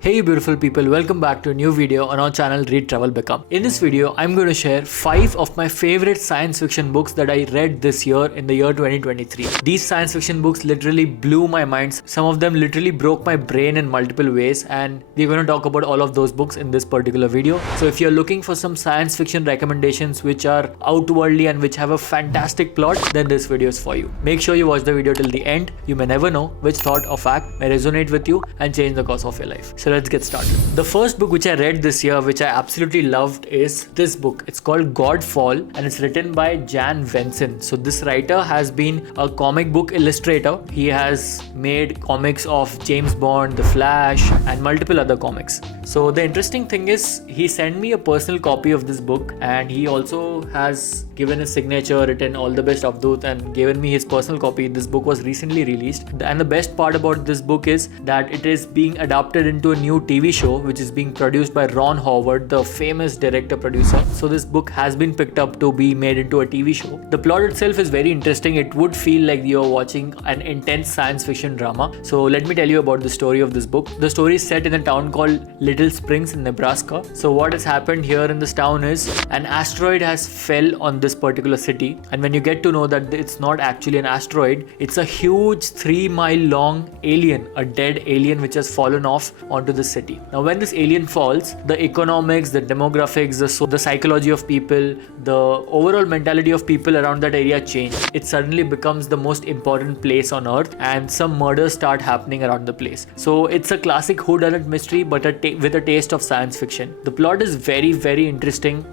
Hey you beautiful people, welcome back to a new video on our channel Read Travel Become. In this video, I'm going to share 5 of my favorite science fiction books that I read this year in the year 2023. These science fiction books literally blew my mind. Some of them literally broke my brain in multiple ways, and we're going to talk about all of those books in this particular video. So if you're looking for some science fiction recommendations which are outwardly and which have a fantastic plot, then this video is for you. Make sure you watch the video till the end. You may never know which thought or fact may resonate with you and change the course of your life. So let's get started. The first book which I read this year, which I absolutely loved, is this book. It's called Godfall and it's written by Jan Venson. So this writer has been a comic book illustrator. He has made comics of James Bond, The Flash, and multiple other comics. So the interesting thing is he sent me a personal copy of this book, and he also has given his signature, written all the best Avdut, and given me his personal copy. This book was recently released, and the best part about this book is that it is being adapted into a new TV show which is being produced by Ron Howard, the famous director producer. So this book has been picked up to be made into a TV show. The plot itself is very interesting. It would feel like you're watching an intense science fiction drama. So let me tell you about the story of this book. The story is set in a town called Little Springs in Nebraska. So what has happened here in this town is an asteroid has fell on this particular city, and when you get to know that it's not actually an asteroid, it's a huge 3-mile long alien, a dead alien which has fallen off onto the city. Now when this alien falls, the economics, the demographics, the psychology of people, the overall mentality of people around that area change. It suddenly becomes the most important place on earth, and some murders start happening around the place. So it's a classic whodunit mystery, but with a taste of science fiction. The plot is very, very interesting.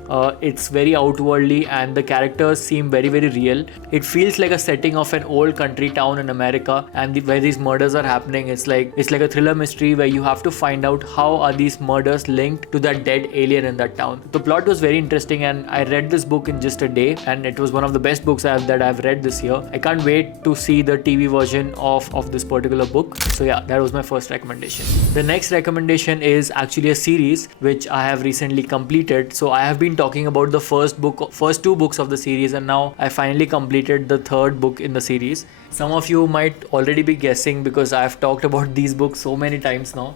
It's very outwardly, and the characters seem very, very real. It feels like a setting of an old country town in America, and where these murders are happening. It's like a thriller mystery where you have to find out how are these murders linked to that dead alien in that town. The plot was very interesting, and I read this book in just a day, and it was one of the best books that I've read this year. I can't wait to see the TV version of this particular book. So yeah, that was my first recommendation. The next recommendation is actually a series which I have recently completed. So I have been talking about the first two books of the series, and now I finally completed the third book in the series. Some of you might already be guessing because I've talked about these books so many times now.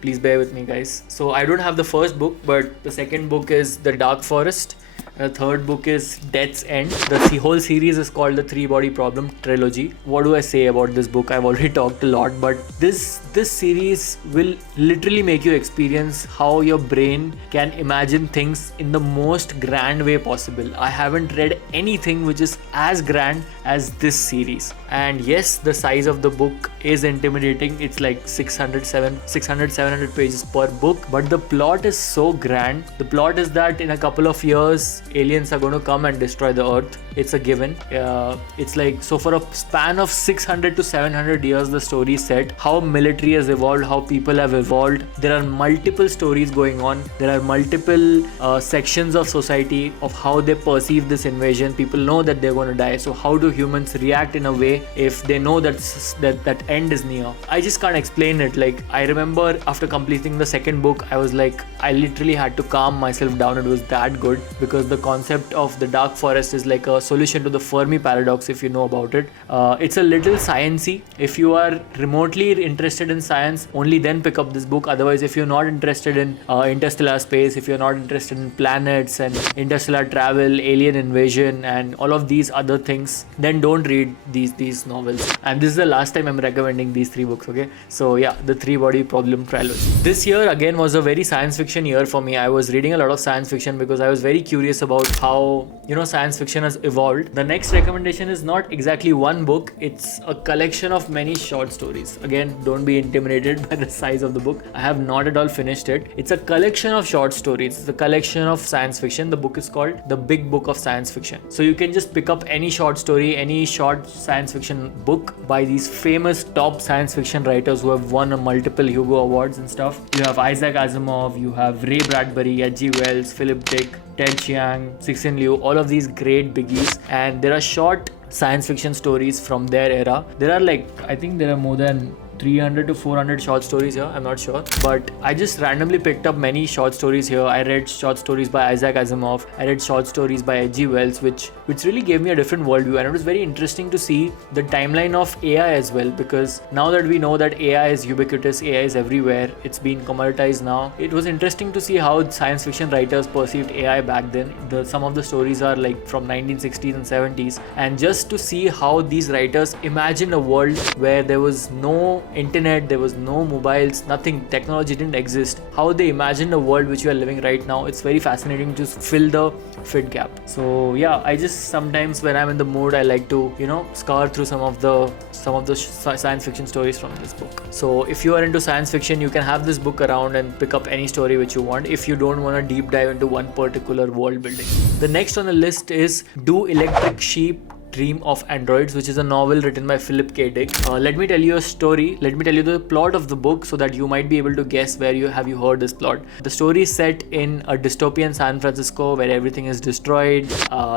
Please bear with me, guys. So I don't have the first book, but the second book is The Dark Forest. The third book is Death's End. The whole series is called the 3-Body Problem Trilogy. What do I say about this book? I've already talked a lot, but this series will literally make you experience how your brain can imagine things in the most grand way possible. I haven't read anything which is as grand as this series. And yes, the size of the book is intimidating. It's like 600-700 pages per book, but the plot is so grand. The plot is that in a couple of years, aliens are going to come and destroy the earth. It's a given. It's like, so for a span of 600 to 700 years, the story is set. How military has evolved, how people have evolved. There are multiple stories going on. There are multiple sections of society of how they perceive this invasion. People know that they're going to die. So how do humans react in a way if they know that end is near? I just can't explain it. Like, I remember after completing the second book, I was like, I literally had to calm myself down. It was that good, because the concept of the Dark Forest is like a solution to the Fermi paradox, if you know about it. It's a little sciencey. If you are remotely interested in science, only then pick up this book. Otherwise, if you're not interested in interstellar space, if you're not interested in planets and interstellar travel, alien invasion, and all of these other things, then don't read these novels. And this is the last time I'm recommending these 3 books, okay? So yeah, the 3-Body Problem Trilogy. This year again was a very science fiction year for me. I was reading a lot of science fiction because I was very curious about how, science fiction has evolved. The next recommendation is not exactly one book. It's a collection of many short stories. Again, don't be intimidated by the size of the book. I have not at all finished it. It's a collection of short stories. It's a collection of science fiction. The book is called The Big Book of Science Fiction. So you can just pick up any short story, any short science fiction book by these famous top science fiction writers who have won multiple Hugo Awards and stuff. You have Isaac Asimov, you have Ray Bradbury, H.G. Wells, Philip Dick, Ted Chiang, Cixin Liu, all of these great biggies. And there are short science fiction stories from their era. There are I think there are more than 300 to 400 short stories here, I'm not sure, but I just randomly picked up many short stories here. I read short stories by Isaac Asimov, I read short stories by H.G. Wells, which really gave me a different worldview, and it was very interesting to see the timeline of AI as well, because now that we know that AI is ubiquitous, AI is everywhere, it's been commoditized now. It was interesting to see how science fiction writers perceived AI back then. Some of the stories are like from 1960s and 70s, and just to see how these writers imagined a world where there was no internet, there was no mobiles, nothing, technology didn't exist, how they imagined a world which we are living right now. It's very fascinating to fill the fit gap. So yeah, I just sometimes when I'm in the mood, I like to, you know, scour through some of the science fiction stories from this book. So if you are into science fiction, you can have this book around and pick up any story which you want if you don't want to deep dive into one particular world building. The next on the list is Do Electric Sheep Dream of Androids, which is a novel written by Philip K. Dick. Let me tell you a story. Let me tell you the plot of the book so that you might be able to guess where you heard this plot. The story is set in a dystopian San Francisco where everything is destroyed.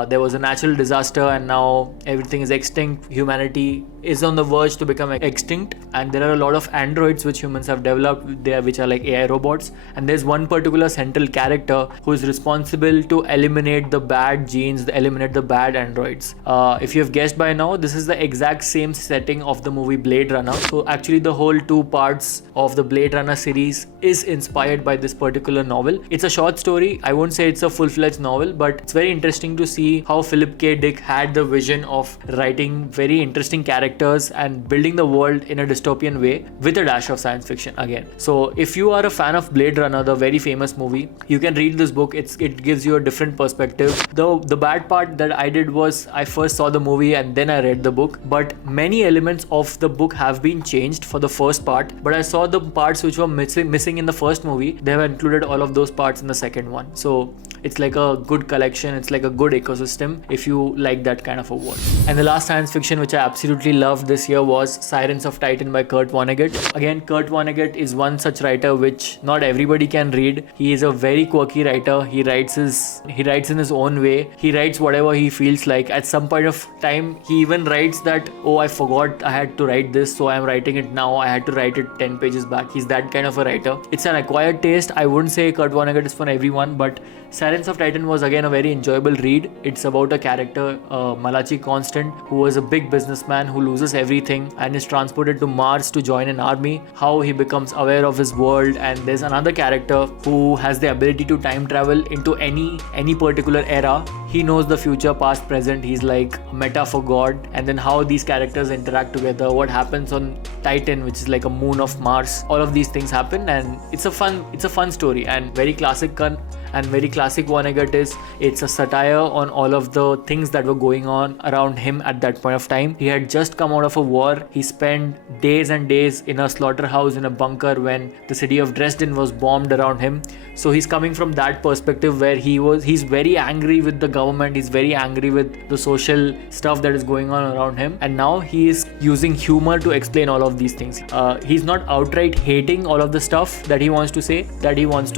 There was a natural disaster and now everything is extinct. Humanity is on the verge to become extinct, and there are a lot of androids which humans have developed, which are like AI robots, and there's one particular central character who is responsible to eliminate the bad genes, eliminate the bad androids. If you have guessed by now, this is the exact same setting of the movie Blade Runner. So actually the whole 2 parts of the Blade Runner series is inspired by this particular novel. It's a short story. I won't say it's a full-fledged novel, but it's very interesting to see how Philip K. Dick had the vision of writing very interesting characters and building the world in a dystopian way with a dash of science fiction again. So if you are a fan of Blade Runner, the very famous movie, you can read this book. It gives you a different perspective. The bad part that I did was I first saw the movie and then I read the book, but many elements of the book have been changed for the first part, but I saw the parts which were missing in the first movie. They have included all of those parts in the second one. So it's like a good collection, it's like a good ecosystem if you like that kind of a world. And the last science fiction which I absolutely loved this year was Sirens of Titan by Kurt Vonnegut. Again, Kurt Vonnegut is one such writer which not everybody can read. He is a very quirky writer. He writes in his own way. He writes whatever he feels like. At some point of time, he even writes that, oh, I forgot I had to write this, so I'm writing it now. I had to write it 10 pages back. He's that kind of a writer. It's an acquired taste. I wouldn't say Kurt Vonnegut is for everyone, but Sirens of Titan was again a very enjoyable read. It's about a character, Malachi Constant, who was a big businessman who loses everything and is transported to Mars to join an army, how he becomes aware of his world, and there's another character who has the ability to time travel into any particular era. He knows the future, past, present. He's like meta for God, and then how these characters interact together, what happens on Titan, which is like a moon of Mars. All of these things happen, and it's a fun story and very classic Vonnegut is it's a satire on all of the things that were going on around him at that point of time. He had just come out of a war. He spent days and days in a slaughterhouse in a bunker when the city of Dresden was bombed around him. So he's coming from that perspective where he's very angry with the government, he's very angry with the social stuff that is going on around him, and now he is using humor to explain all of these things. He's not outright hating all of the stuff that he wants to say, that he wants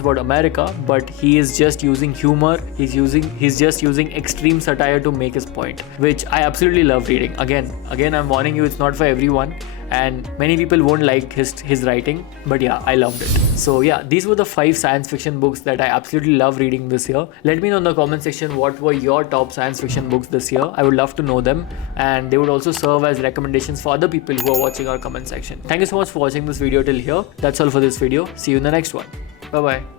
about America, but he is just using humor. He's just using extreme satire to make his point, which I absolutely love reading. Again, I'm warning you, it's not for everyone, and many people won't like his writing, but yeah, I loved it. So yeah, these were the 5 science fiction books that I absolutely love reading this year. Let me know in the comment section what were your top science fiction books this year. I would love to know them, and they would also serve as recommendations for other people who are watching our comment section. Thank you so much for watching this video till here. That's all for this video. See you in the next one. Bye bye.